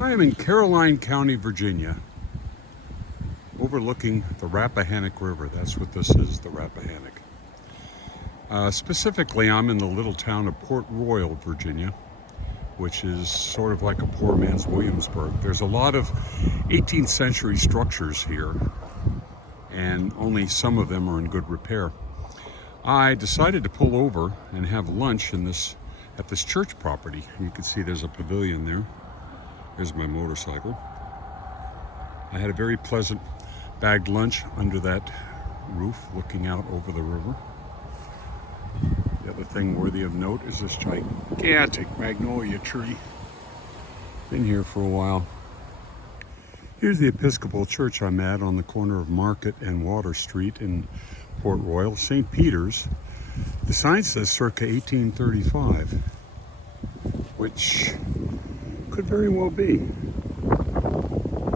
I am in Caroline County, Virginia, overlooking the Rappahannock River. That's what this is, the Rappahannock. Specifically, I'm in the little town of Port Royal, Virginia, which is sort of like a poor man's Williamsburg. There's a lot of 18th century structures here, and only some of them are in good repair. I decided to pull over and have lunch at this church property. You can see there's a pavilion there. There's my motorcycle. I had a very pleasant bagged lunch under that roof looking out over the river. The other thing worthy of note is this gigantic magnolia tree. Been here for a while. Here's the Episcopal church I'm at on the corner of Market and Water Street in Port Royal, St. Peter's. The sign says circa 1835, which could very well be.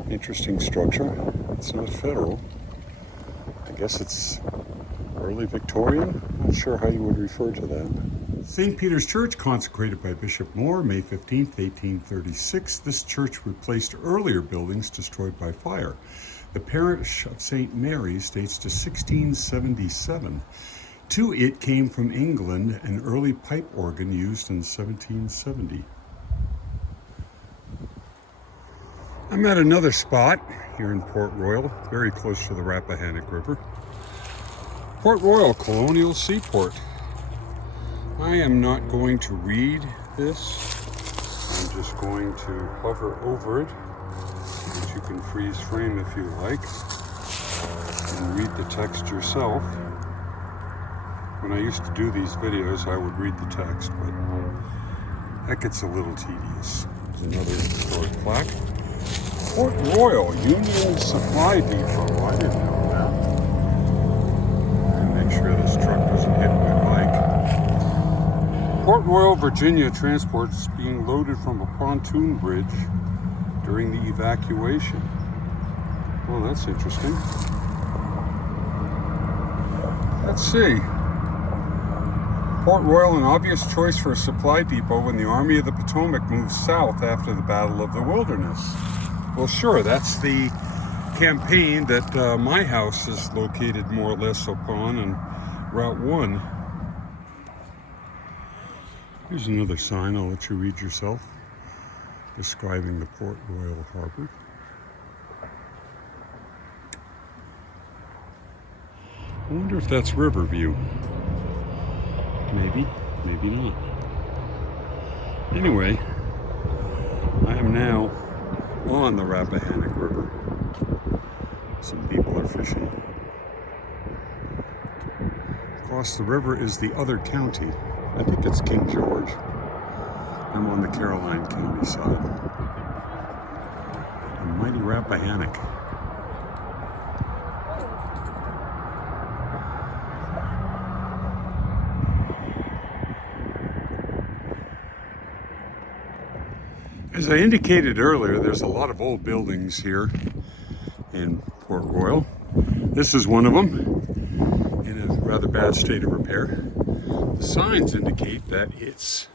Interesting structure. It's not federal. I guess it's early Victorian. Not sure how you would refer to that. St. Peter's Church, consecrated by Bishop Moore, May 15th, 1836. This church replaced earlier buildings destroyed by fire. The parish of St. Mary's dates to 1677. To it came from England an early pipe organ used in 1770. I'm at another spot here in Port Royal, very close to the Rappahannock River. Port Royal, colonial seaport. I am not going to read this. I'm just going to hover over it, which you can freeze frame if you like, and read the text yourself. When I used to do these videos, I would read the text, but that gets a little tedious. There's another historic plaque. Port Royal Union Supply Depot. I didn't know that. And make sure this truck doesn't hit my bike. Port Royal, Virginia transports being loaded from a pontoon bridge during the evacuation. Well, that's interesting. Let's see. Port Royal, an obvious choice for a supply depot when the Army of the Potomac moved south after the Battle of the Wilderness. Well, sure, that's the campaign that my house is located more or less upon, and Route 1. Here's another sign I'll let you read yourself, describing the Port Royal Harbor. I wonder if that's Riverview. Maybe, maybe not. Anyway, I am now on the Rappahannock River. Some people are fishing. Across the river is the other county. I think it's King George. I'm on the Caroline County side. The mighty Rappahannock. As I indicated earlier, there's a lot of old buildings here in Port Royal. This is one of them, in a rather bad state of repair. The signs indicate that it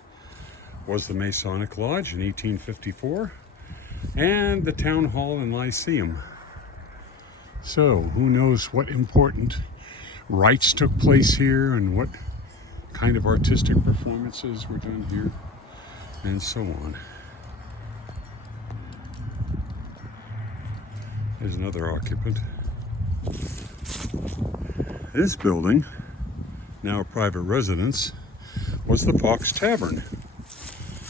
was the Masonic Lodge in 1854 and the Town Hall and Lyceum. So who knows what important rites took place here and what kind of artistic performances were done here and so on. There's another occupant. This building, now a private residence, was the Fox Tavern,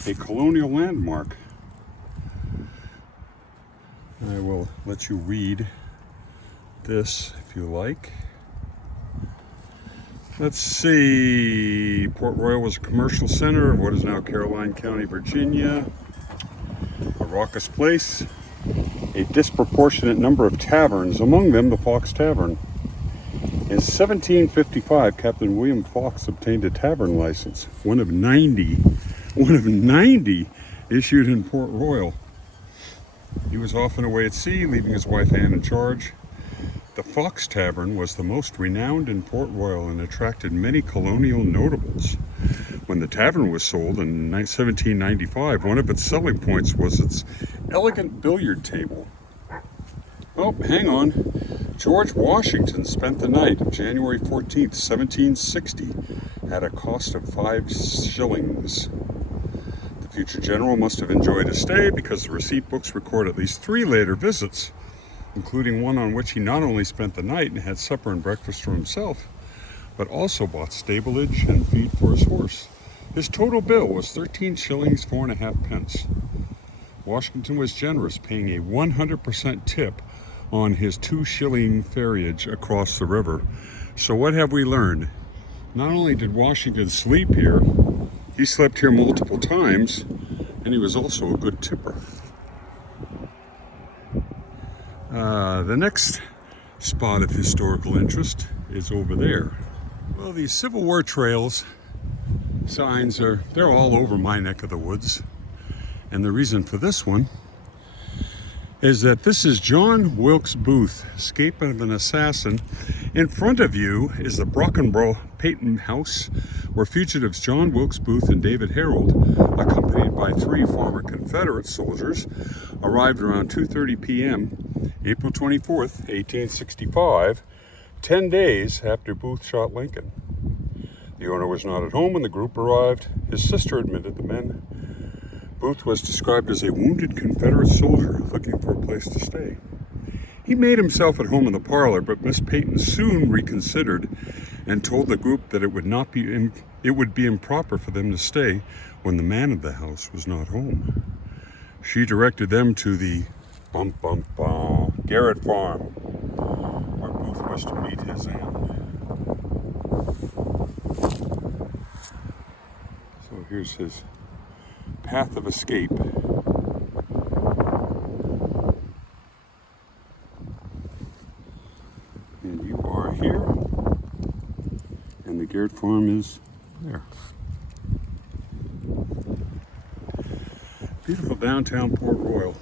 a colonial landmark. I will let you read this if you like. Let's see. Port Royal was a commercial center of what is now Caroline County, Virginia. A raucous place. A disproportionate number of taverns, among them the Fox Tavern. In 1755, Captain William Fox obtained a tavern license, one of 90 issued in Port Royal. He was often away at sea, leaving his wife Anne in charge. The Fox Tavern was the most renowned in Port Royal and attracted many colonial notables. When the tavern was sold in 1795, one of its selling points was its elegant billiard table. Oh, hang on. George Washington spent the night, January 14th, 1760, at a cost of 5 shillings. The future general must have enjoyed his stay because the receipt books record at least 3 later visits, including one on which he not only spent the night and had supper and breakfast for himself, but also bought stableage and feed for his horse. His total bill was 13 shillings 4.5 pence. Washington was generous, paying a 100% tip on his 2 shilling ferriage across the river. So what have we learned? Not only did Washington sleep here, he slept here multiple times, and he was also a good tipper. The next spot of historical interest is over there. Well, these Civil War trails signs they're all over my neck of the woods. And the reason for this one is that this is John Wilkes Booth, escape of an assassin. In front of you is the Brockenbrough Peyton House, where fugitives John Wilkes Booth and David Harold, accompanied by 3 former Confederate soldiers, arrived around 2:30 p.m. April 24th, 1865, 10 days after Booth shot Lincoln. The owner was not at home when the group arrived. His sister admitted the men. Booth was described as a wounded Confederate soldier looking for a place to stay. He made himself at home in the parlor, but Miss Peyton soon reconsidered and told the group that it would be improper for them to stay when the man of the house was not home. She directed them to the Garrett Farm, where Booth was to meet his end. So here's his path of escape. And you are here, and the Garrett Farm is there. Beautiful downtown Port Royal.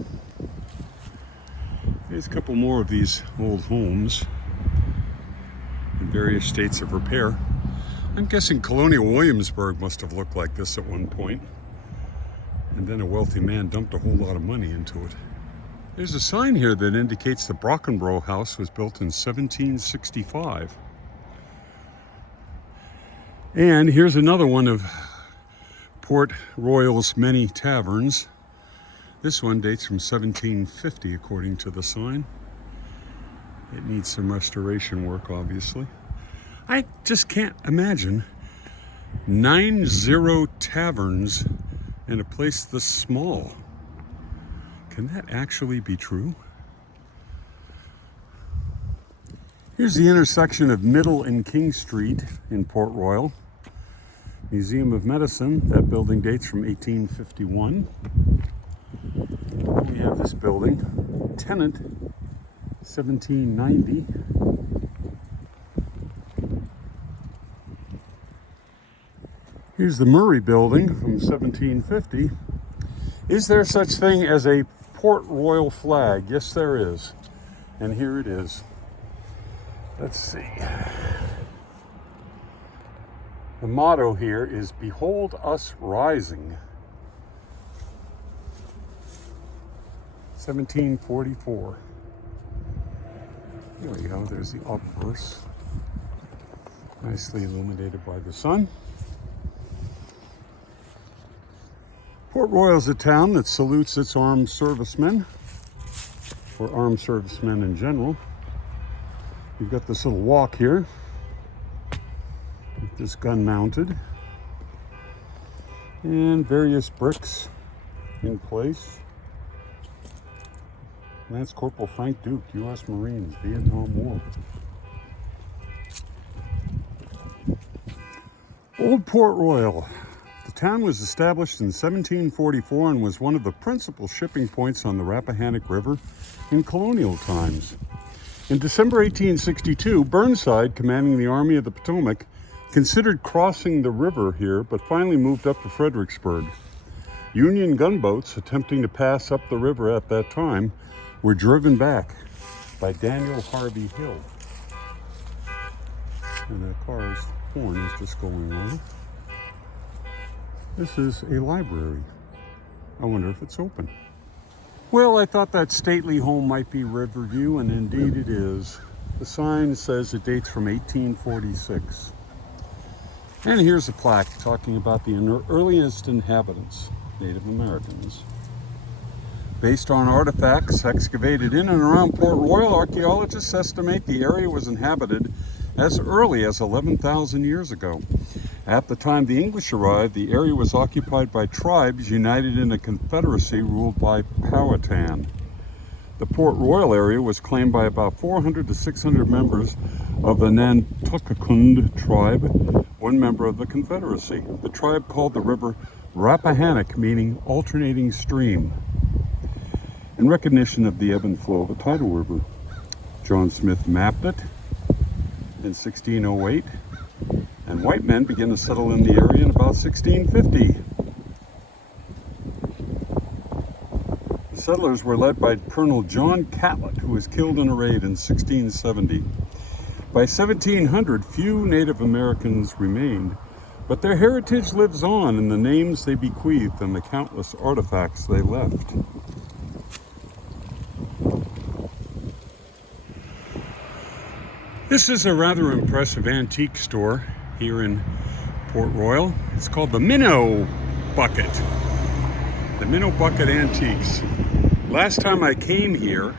There's a couple more of these old homes in various states of repair. I'm guessing Colonial Williamsburg must have looked like this at one point. And then a wealthy man dumped a whole lot of money into it. There's a sign here that indicates the Brockenbrough House was built in 1765. And here's another one of Port Royal's many taverns. This one dates from 1750, according to the sign. It needs some restoration work, obviously. I just can't imagine 90 taverns in a place this small. Can that actually be true? Here's the intersection of Middle and King Street in Port Royal. Museum of Medicine, that building dates from 1851. We have this building, Tenant, 1790. Here's the Murray Building from 1750. Is there such thing as a Port Royal flag? Yes, there is. And here it is. Let's see. The motto here is "Behold us rising." 1744. There we go. There's the obverse. Nicely illuminated by the sun. Port Royal is a town that salutes its armed servicemen, or armed servicemen in general. You've got this little walk here, with this gun mounted, and various bricks in place. And that's Corporal Frank Duke, U.S. Marines, Vietnam War. Old Port Royal. The town was established in 1744 and was one of the principal shipping points on the Rappahannock River in colonial times. In December 1862, Burnside, commanding the Army of the Potomac, considered crossing the river here, but finally moved up to Fredericksburg. Union gunboats attempting to pass up the river at that time were driven back by Daniel Harvey Hill. And the car's horn is just going on. This is a library. I wonder if it's open. Well, I thought that stately home might be Riverview, and indeed it is. The sign says it dates from 1846. And here's a plaque talking about the earliest inhabitants, Native Americans. Based on artifacts excavated in and around Port Royal, archaeologists estimate the area was inhabited as early as 11,000 years ago. At the time the English arrived, the area was occupied by tribes united in a confederacy ruled by Powhatan. The Port Royal area was claimed by about 400 to 600 members of the Nantuckakund tribe, one member of the confederacy. The tribe called the river Rappahannock, meaning alternating stream, in recognition of the ebb and flow of a tidal river. John Smith mapped it in 1608. And white men began to settle in the area in about 1650. The settlers were led by Colonel John Catlett, who was killed in a raid in 1670. By 1700, few Native Americans remained, but their heritage lives on in the names they bequeathed and the countless artifacts they left. This is a rather impressive antique store here in Port Royal. It's called the Minnow Bucket. The Minnow Bucket Antiques. Last time I came here,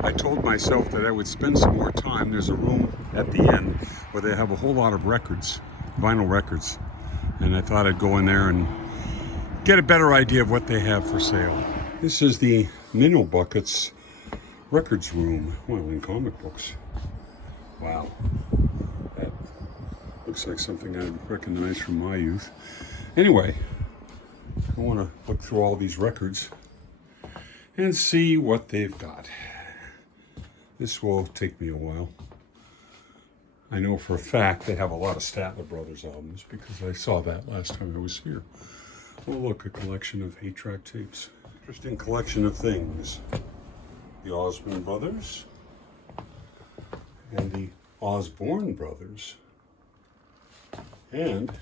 I told myself that I would spend some more time. There's a room at the end where they have a whole lot of records, vinyl records. And I thought I'd go in there and get a better idea of what they have for sale. This is the Minnow Bucket's records room. Well, in comic books. Wow. That looks like something I'd recognize from my youth. Anyway, I want to look through all these records and see what they've got. This will take me a while. I know for a fact they have a lot of Statler Brothers albums because I saw that last time I was here. Oh look, a collection of 8-track tapes. Interesting collection of things. The Osmond Brothers and the Osborne Brothers and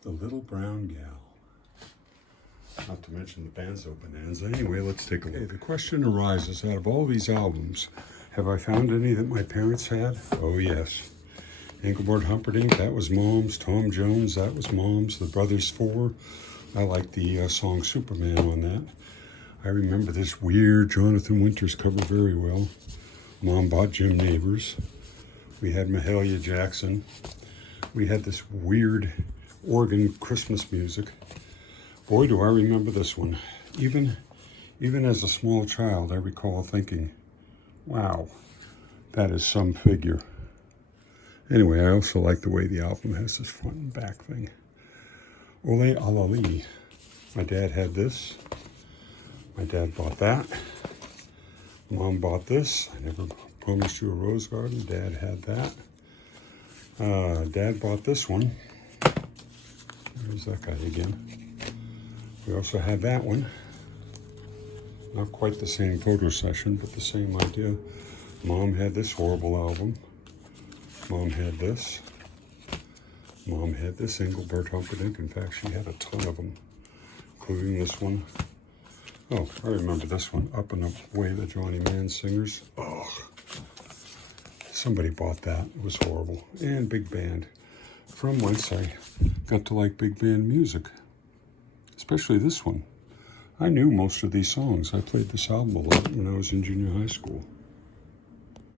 the Little Brown Gal. Not to mention the Banzo Bonanza. Anyway, let's take a look. Okay, the question arises, out of all these albums, have I found any that my parents had? Oh yes. Engelbert Humperdinck, that was Mom's. Tom Jones, that was Mom's. The Brothers Four, I like the song Superman on that. I remember this weird Jonathan Winters cover very well. Mom bought Jim Neighbors. We had Mahalia Jackson. We had this weird organ Christmas music. Boy, do I remember this one. Even as a small child, I recall thinking, wow, that is some figure. Anyway, I also like the way the album has this front and back thing. Ole Alali. My dad had this. My dad bought that. Mom bought this. I never promised you a rose garden. Dad had that. Dad bought this one. There's that guy again. We also had that one. Not quite the same photo session, but the same idea. Mom had this horrible album. Mom had this. Mom had this Engelbert Humperdinck. In fact, she had a ton of them, including this one. Oh, I remember this one, Up and Away, the Johnny Mann Singers. Oh, somebody bought that. It was horrible. And Big Band, from whence I got to like big band music, especially this one. I knew most of these songs. I played this album a lot when I was in junior high school.